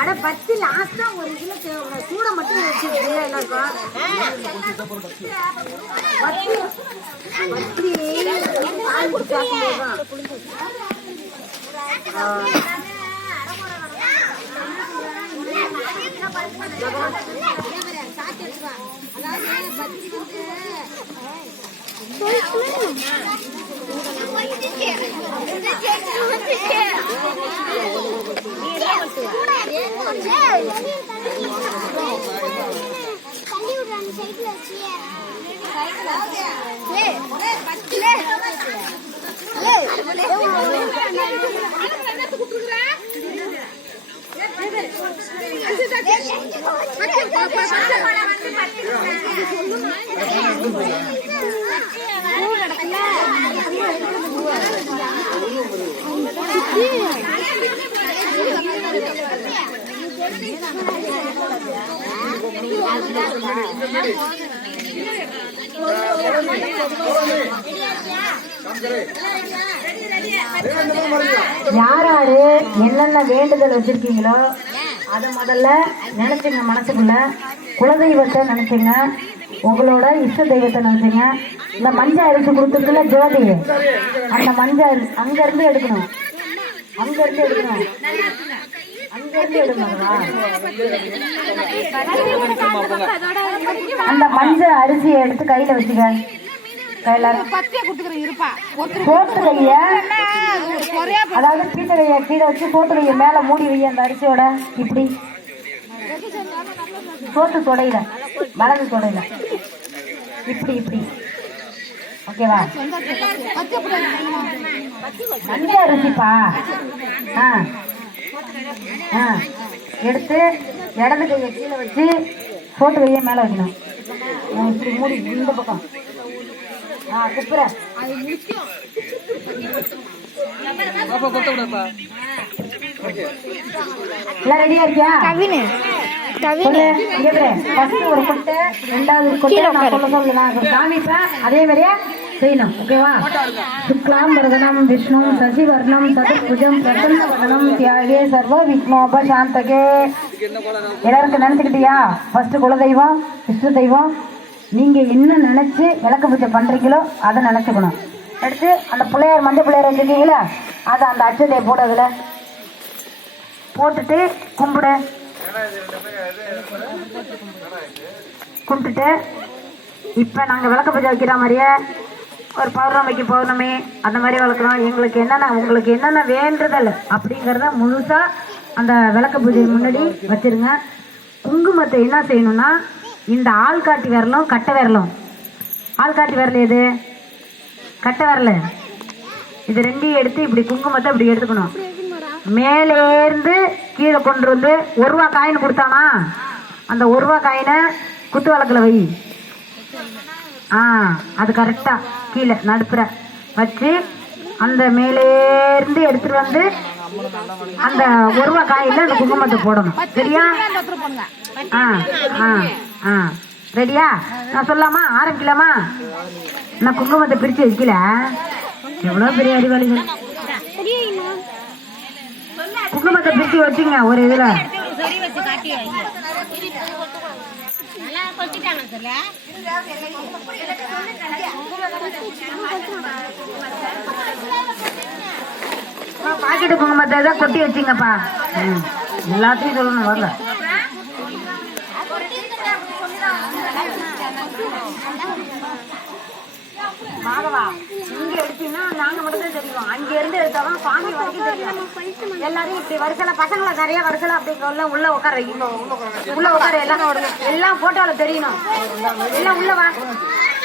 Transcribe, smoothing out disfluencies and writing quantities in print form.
அட பத்தி லாஸ்டா ஒரு கிலோ சூட மட்டும் வச்சிருக்கீங்க எல்லாருக்கும். யாராரு என்னென்ன வேண்டுதல் வச்சிருக்கீங்களோ அதை முதல்ல நினைச்சுங்க. மனசுக்குள்ள குலதெய்வத்தை நினைச்சுங்க, உங்களோட இஷ்ட தெய்வத்தை நினைச்சுங்க. இந்த மஞ்சள் அரிசி கொடுத்துருக்குல ஜோதி, அந்த மஞ்சள் அங்க இருந்து எடுக்கணும், அங்க இருந்து எடுக்கணும், அங்க இருந்து எடுக்கணுங்களா? அந்த மஞ்சள் அரிசியை எடுத்து கையில வச்சுக்க. சோத்துறைய அதாவது பீட்டரைய கீழே வச்சு சோத்துறைய மேல மூடி வை. அந்த அரிசியோட இப்படி சோத்து தொடையில, வலது தொடையில இப்படி இப்படி. ஓகேவா? மஞ்சள் அரிசிப்பா. எடுத்து இடது கையை கீழே வச்சு சோத்து கையை மேல வைக்கணும். இப்படி மூடி இந்த பக்கம் குப்புற. எல்லாம் ரெடியா இருக்கியா? ஒரு கொட்டை, ரெண்டாவது கொட்டை நான் சொல்ல சொல்லலாம் காமிப்பேன், அதே மாதிரியா செய்யணும். ஓகேவா? சுக்லாம் வரதனம் விஷ்ணு சசிவர்ணம் சதுர்புஜம் பிரசன்னவதனம் தியாகே சர்வ விக்னோப சாந்தகே. எல்லாருக்கும் நினைச்சுக்கிட்டியா? ஃபர்ஸ்ட் குலதெய்வம், இஷ்ட தெய்வம், நீங்க என்ன நினைச்சு விளக்கு பூஜை பண்றீங்களோ அதை நினைச்சுக்கணும். எடுத்து அந்த பிள்ளையார், மஞ்சள் பிள்ளையார் வச்சிருக்கீங்களா, அதை அந்த அச்சதையை போடுறதுல போட்டுட்டு கும்பிடு. கும்பிட்டுட்டு இப்ப நாங்க விளக்கு பூஜை வைக்கிற மாதிரியே ஒரு பௌர்ணமிக்கு பௌர்ணமி அந்த மாதிரி வளர்க்குறோம். எங்களுக்கு என்னென்ன, உங்களுக்கு என்னென்ன வேண்டுதல் அப்படிங்கிறத முழுசா அந்த விளக்கு பூஜை முன்னாடி வச்சிருங்க. குங்குமத்தை என்ன செய்யணும்னா, இந்த ஆள்காட்டி விரலும் கட்டை விரலும், ஆள்காட்டி விரல் எது, கட்டை விரல், இது ரெண்டையும் எடுத்து இப்படி குங்குமத்தை இப்படி எடுத்துக்கணும். மேலேருந்து கீழே கொண்டு வந்து 1 ரூபா காயின் கொடுத்தானா, அந்த 1 ரூபா காயினை குத்து விளக்குல வை. அது கரெக்டா கீழே நடுப்புற வச்சு அந்த மேலேருந்து எடுத்துட்டு வந்து அந்த 1 ரூபா காயில அந்த குங்குமத்தை போடணும். சரியா? ரெடியா? நான் சொல்லாமா? ஆரம்பிக்கலாமா? நான் குங்குமத்தை பிரிச்சு வைக்கல. எவ்வளவு பெரிய அறிவாளிகள். குங்குமத்தை பிரிச்சு வச்சுங்க ஒரு இதுல. பாக்கெட்டு குங்குமத்தை தான் கொட்டி வச்சுங்கப்பா. எல்லாத்தையும் சொல்லணும் வரல. மாதவா, இங்க எடுத்தீங்கன்னா நாங்க மட்டும் தான் தெரியும், அங்க இருந்து எடுத்தாலும் சாமி வரைக்கும் தெரியும். எல்லாரும் இப்படி வரிசையில பசங்களை நிறைய வரிசையில அப்படி உள்ள உட்கார வைக்கணும். உள்ள உட்கார எல்லாம் போட்டோல தெரியணும். எல்லாம் உள்ளவா